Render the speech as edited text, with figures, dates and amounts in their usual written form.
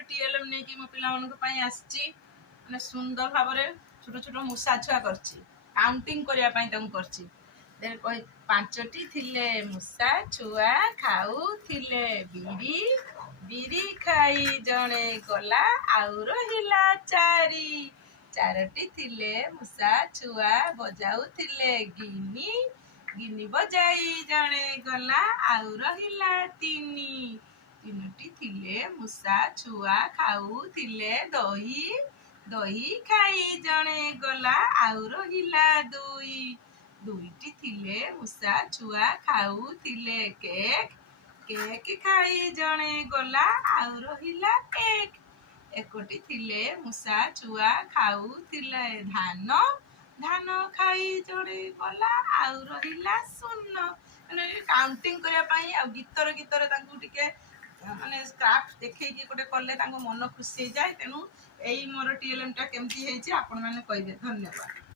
गोटे टीएलएम नहीं कि मो पिला मन पई आछि माने सुंदर भाबरे छोट छोट मुसा छुआ करछि काउंटिंग करिया पई तम करछि देर कहि पांचटी थिले मुसा छुआ खाऊ थिले बीड़ी बीड़ी खाई जणे गला आउ रहिला चारी चारटी थिले मुसा छुआ बजाऊ थिले गिनी गिनी बजाई जणे गला आउ रहिला तिनी तीनोटी थिले मुसा छुआ खाऊ थिले दही दही खाई जणे गला आउ रहिला दुई दुईटी थिले मुसा छुआ खाऊ थिले केक केक खाई जणे गला आउ रहिला एक एकटी थिले मुसा छुआ खाऊ थिले धान धान खाई जणे गला आउ रहिला शून्य माने काउंटिंग करिया पई आ गीतर गीतर तांकू टिके माने क्राफ्ट देखैकी गोटे कले तांको मन खुशी जाए तेणु एई मोर टीएलएम टा केमती हेची आपण माने कहिबे धन्यवाद।